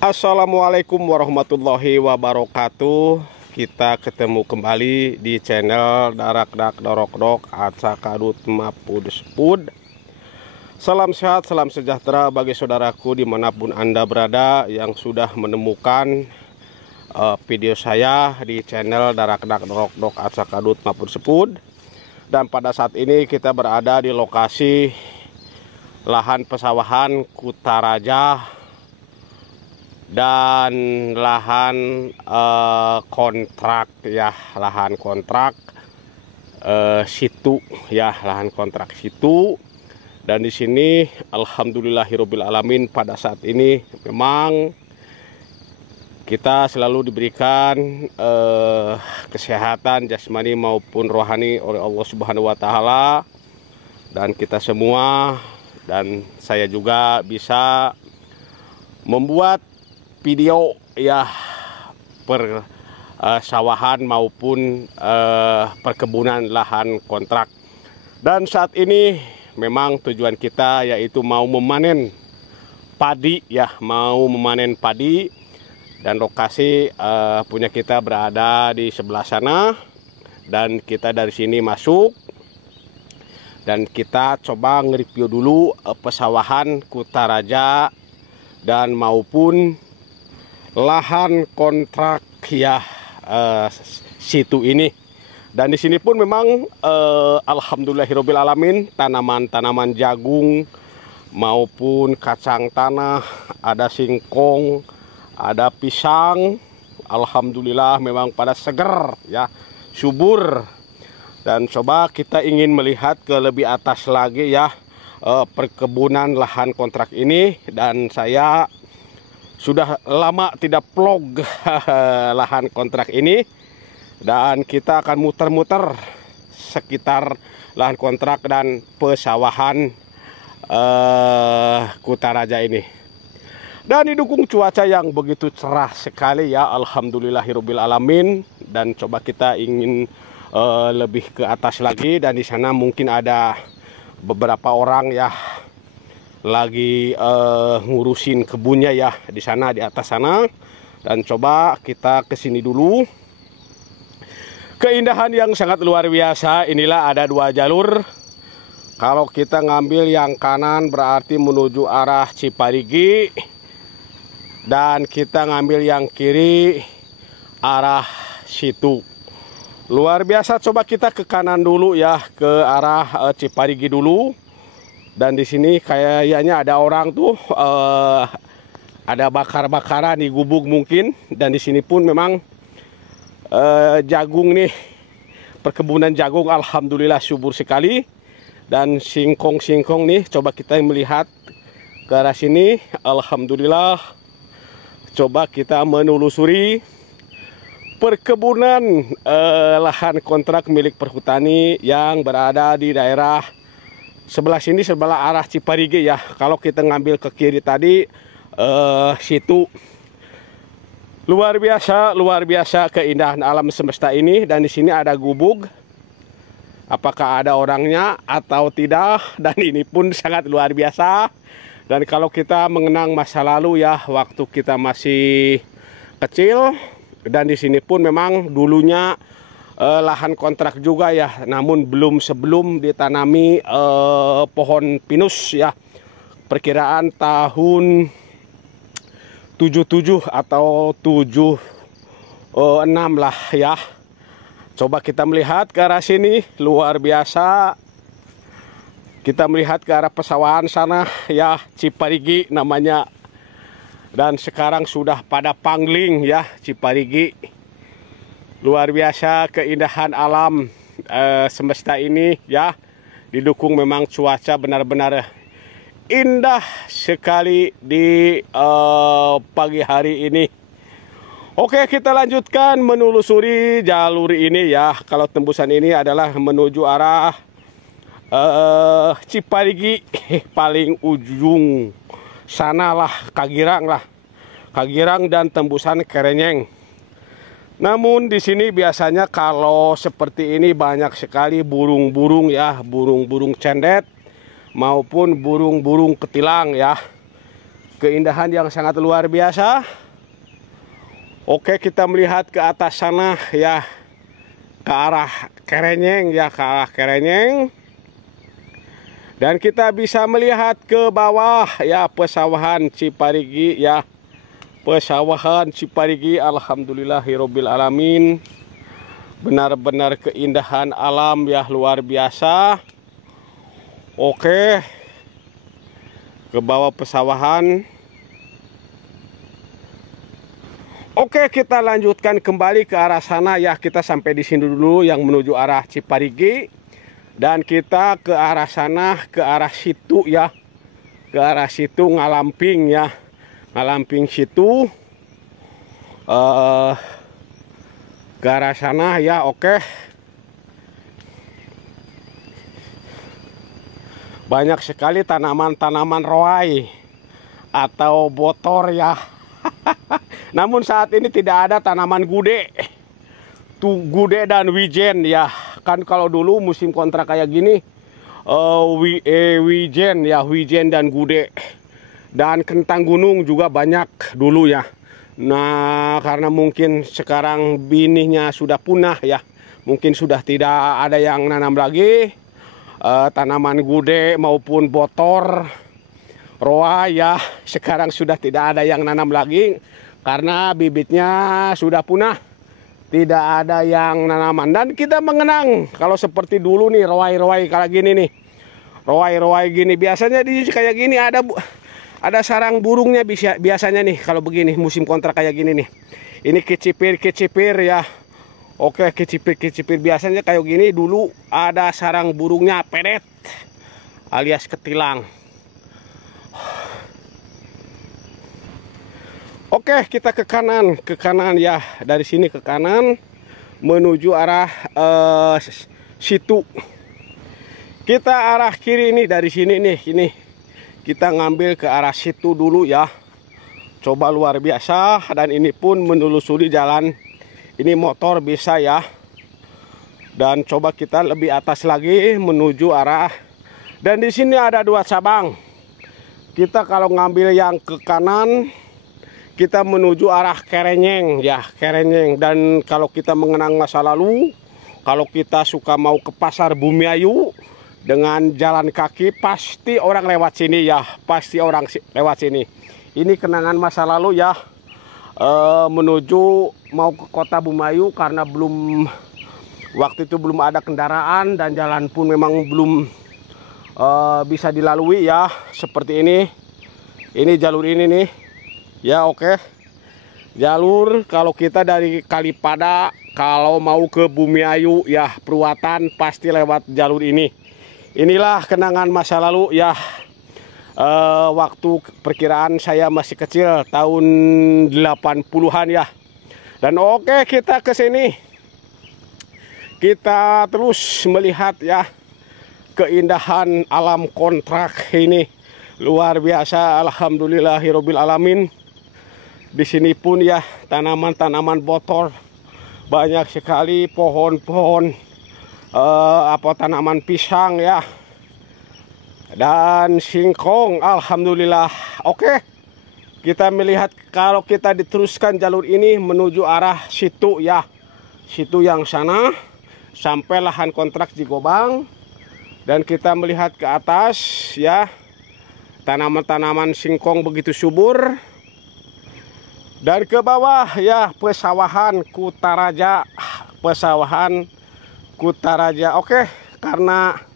Assalamualaikum warahmatullahi wabarakatuh. Kita ketemu kembali di channel Darak Dak Dorok Dok Aca Kadut Mapud Spud. Salam sehat, salam sejahtera bagi saudaraku dimanapun Anda berada yang sudah menemukan video saya di channel Darak Dak Dorok Dok Aca Kadut Mapud Spud. Dan pada saat ini kita berada di lokasi lahan pesawahan Kutaraja dan lahan kontrak ya, lahan kontrak situ ya, lahan kontrak situ. Dan di sini alhamdulillahirabbil alamin pada saat ini memang kita selalu diberikan kesehatan jasmani maupun rohani oleh Allah Subhanahu wa taala, dan kita semua dan saya juga bisa membuat video ya persawahan maupun perkebunan lahan kontrak. Dan saat ini memang tujuan kita yaitu mau memanen padi ya, mau memanen padi. Dan lokasi punya kita berada di sebelah sana, dan kita dari sini masuk dan kita coba nge-review dulu pesawahan Kutaraja dan maupun lahan kontrak ya situ ini. Dan di sini pun memang alhamdulillahirabbil alamin tanaman-tanaman jagung maupun kacang tanah, ada singkong, ada pisang, alhamdulillah memang pada seger ya, subur. Dan coba kita ingin melihat ke lebih atas lagi ya perkebunan lahan kontrak ini. Dan saya sudah lama tidak vlog lahan kontrak ini, dan kita akan muter-muter sekitar lahan kontrak dan pesawahan Kutaraja ini. Dan didukung cuaca yang begitu cerah sekali ya, alhamdulillahirabbil alamin. Dan coba kita ingin lebih ke atas lagi, dan di sana mungkin ada beberapa orang ya lagi ngurusin kebunnya ya di sana, di atas sana. Dan coba kita ke sini dulu. Keindahan yang sangat luar biasa. Inilah ada dua jalur. Kalau kita ngambil yang kanan berarti menuju arah Ciparigi, dan kita ngambil yang kiri arah situ. Luar biasa. Coba kita ke kanan dulu ya, ke arah Ciparigi dulu. Dan di sini kayaknya ada orang tuh ada bakar-bakaran di gubuk mungkin. Dan di sini pun memang jagung nih, perkebunan jagung alhamdulillah subur sekali. Dan singkong-singkong nih, coba kita melihat ke arah sini, alhamdulillah. Coba kita menelusuri perkebunan lahan kontrak milik perhutani yang berada di daerah sebelah sini, sebelah arah Ciparigi ya. Kalau kita ngambil ke kiri tadi situ. Luar biasa keindahan alam semesta ini. Dan di sini ada gubuk. Apakah ada orangnya atau tidak? Dan ini pun sangat luar biasa. Dan kalau kita mengenang masa lalu ya, waktu kita masih kecil, dan di sini pun memang dulunya lahan kontrak juga ya, namun sebelum ditanami pohon pinus ya. Perkiraan tahun 77 atau 76 lah ya. Coba kita melihat ke arah sini, luar biasa. Kita melihat ke arah pesawahan sana ya, Ciparigi namanya. Dan sekarang sudah pada pangling ya Ciparigi. Luar biasa keindahan alam semesta ini ya. Didukung memang cuaca benar-benar indah sekali di pagi hari ini. Oke, kita lanjutkan menelusuri jalur ini ya. Kalau tembusan ini adalah menuju arah Ciparigi paling ujung sanalah, Kagirang dan tembusan Kerenyeng. Namun di sini biasanya kalau seperti ini banyak sekali burung-burung ya, burung-burung cendet maupun burung-burung ketilang ya. keindahan yang sangat luar biasa. Oke, kita melihat ke atas sana ya, ke arah Kerenyeng ya, ke arah Kerenyeng. Dan kita bisa melihat ke bawah ya, pesawahan Ciparigi ya. Pesawahan Ciparigi, alhamdulillahirabbil alamin. Benar-benar keindahan alam ya, luar biasa. Oke, ke bawah pesawahan. Oke, kita lanjutkan kembali ke arah sana ya. Kita sampai di sini dulu yang menuju arah Ciparigi. Dan kita ke arah sana, ke arah situ ya. Ke arah situ Ngalamping ya. Ngalamping situ. Ke arah sana ya, oke. Banyak sekali tanaman-tanaman roai atau botor ya. Namun saat ini tidak ada tanaman gude. Gude dan wijen ya. Kan kalau dulu musim kontrak kayak gini wijen ya, wijen dan gude. Dan kentang gunung juga banyak dulu ya. Nah, karena mungkin sekarang binihnya sudah punah ya. Mungkin sudah tidak ada yang nanam lagi. Tanaman gude maupun botor roa ya, sekarang sudah tidak ada yang nanam lagi karena bibitnya sudah punah, tidak ada yang nanaman. Dan kita mengenang kalau seperti dulu nih, roai-roai kayak gini nih, roai-roai gini biasanya di kayak gini ada sarang burungnya biasanya nih. Kalau begini musim kontrak kayak gini nih, ini kecipir ya. Oke, kecipir biasanya kayak gini. Dulu ada sarang burungnya pedet alias ketilang. Oke, kita ke kanan ya. Dari sini ke kanan menuju arah situ. Kita arah kiri nih, dari sini nih, ini kita ngambil ke arah situ dulu ya. Coba luar biasa. Dan ini pun menelusuri jalan. Ini motor bisa ya. Dan coba kita lebih atas lagi menuju arah. Dan di sini ada dua cabang. Kita kalau ngambil yang ke kanan, kita menuju arah Kerenyeng ya, Kerenyeng. Dan kalau kita mengenang masa lalu, kalau kita suka mau ke pasar Bumiayu dengan jalan kaki, pasti orang lewat sini ya, pasti orang lewat sini. Ini kenangan masa lalu ya. Menuju mau ke kota Bumiayu karena waktu itu belum ada kendaraan dan jalan pun memang belum bisa dilalui ya, seperti ini jalur ini nih ya. Oke, jalur kalau kita dari Kalipada kalau mau ke Bumiayu ya, Purwatan, pasti lewat jalur ini. Inilah kenangan masa lalu ya. Waktu perkiraan saya masih kecil, tahun 80-an ya. Dan oke, kita ke sini. Kita terus melihat ya keindahan alam kontrak ini. Luar biasa, alhamdulillahirabbil alamin. Di sini pun ya tanaman-tanaman botor. Banyak sekali pohon-pohon tanaman pisang ya. Dan singkong, alhamdulillah. Oke, kita melihat kalau kita diteruskan jalur ini menuju arah situ ya, situ yang sana sampai lahan kontrak Jigobang. Dan kita melihat ke atas ya, tanaman-tanaman singkong begitu subur. Dan ke bawah ya, pesawahan Kutaraja, pesawahan Kutaraja. Oke, karena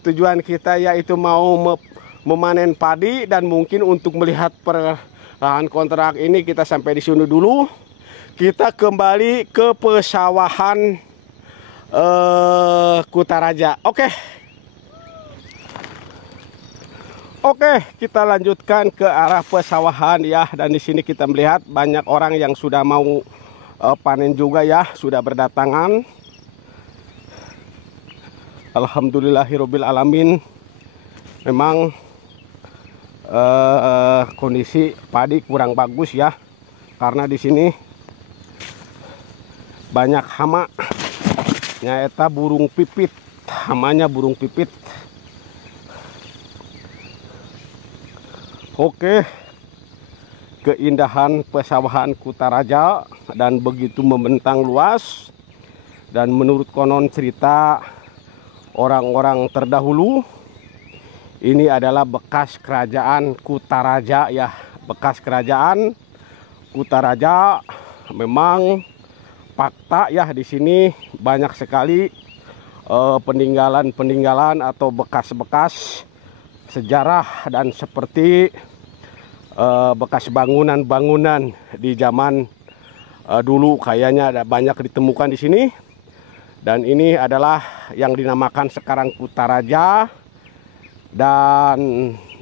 tujuan kita yaitu mau memanen padi dan mungkin untuk melihat lahan kontrak ini, kita sampai di sini dulu. Kita kembali ke pesawahan Kutaraja. Oke, kita lanjutkan ke arah pesawahan ya. Dan di sini kita melihat banyak orang yang sudah mau panen juga ya, sudah berdatangan. Alhamdulillahirabbil alamin. Memang kondisi padi kurang bagus ya, karena di sini banyak hama. Nyaeta burung pipit, hamanya burung pipit. Oke, keindahan pesawahan Kutaraja dan begitu membentang luas. Dan menurut konon cerita orang-orang terdahulu, ini adalah bekas kerajaan Kutaraja ya, bekas kerajaan Kutaraja. Memang fakta ya, di sini banyak sekali peninggalan-peninggalan atau bekas-bekas sejarah dan seperti bekas bangunan-bangunan di zaman dulu kayaknya ada banyak ditemukan di sini. Dan ini adalah yang dinamakan sekarang Kutaraja. Dan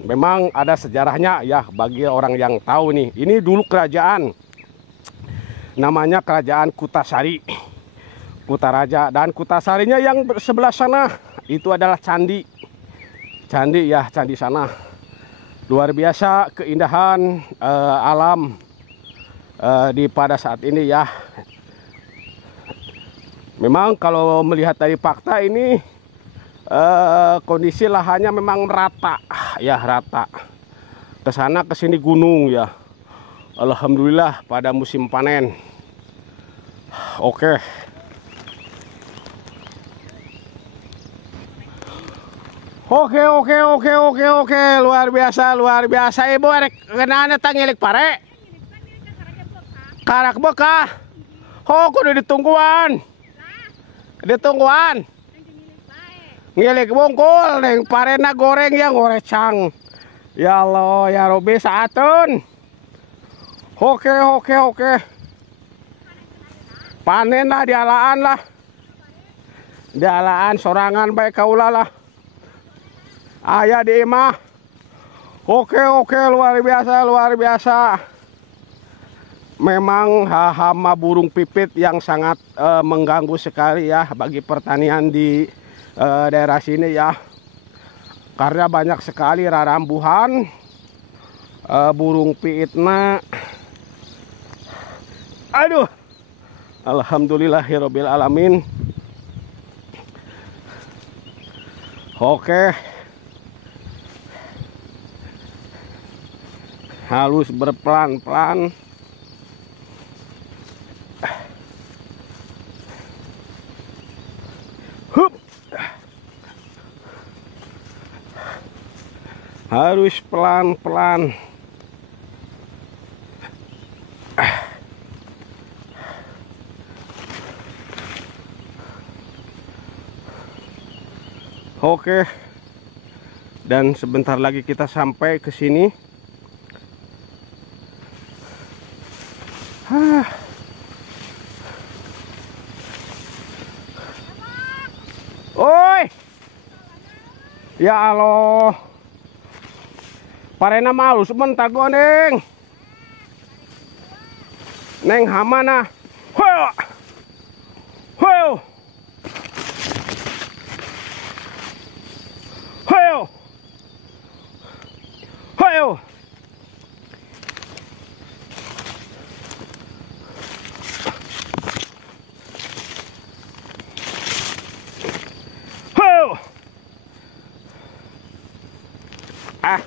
memang ada sejarahnya ya bagi orang yang tahu nih. Ini dulu kerajaan, namanya kerajaan Kutasari, Kutaraja. Dan Kutasarinya yang sebelah sana itu adalah candi. Candi ya, candi sana. Luar biasa keindahan alam di pada saat ini ya. Memang kalau melihat dari fakta ini kondisi lahannya memang rata ya, rata. Kesana kesini gunung ya. Alhamdulillah pada musim panen. Oke. Oke, luar biasa, luar biasa. Ibu arek kenana tangilik pare. Karak bekah. Oh, kudu ditungguan. Ditungguan. Ngilik bungkul neng parena goreng yang gorecang. Ya Allah, ya Robi saatun. Oke. Panen lah, dialaan lah. Dialaan sorangan baik kaula lah. Ayah di imah. Oke, luar biasa. Memang hama burung pipit yang sangat mengganggu sekali ya bagi pertanian di daerah sini ya. Karena banyak sekali rarambuhan burung piitna. Aduh. Alhamdulillahirabbil alamin. Oke. Halus berpelan-pelan. Hup. Harus pelan-pelan. Oke. Dan sebentar lagi kita sampai ke sini. Oi. Ya Allah. Parena malu sebentar gua neng. Neng hamana. Hoyo. Hoyo. Hoyo. Hoyo. Ah.